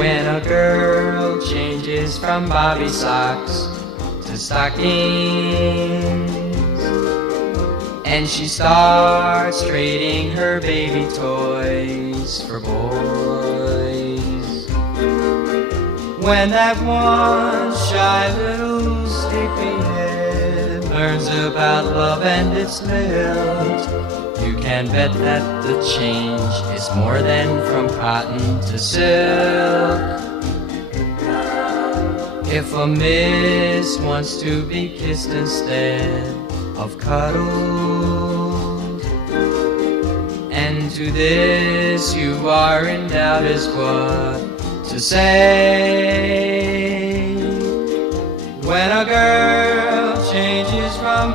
When a girl changes from bobby socks to stockings, and she starts trading her baby toys for boys. When that one shy little sleepyhead learns about love and its lilt, you can bet that the change is more than from cotton to silk. If a miss wants to be kissed instead of cuddled, and to this you are in doubt as what to say, when a girl changes from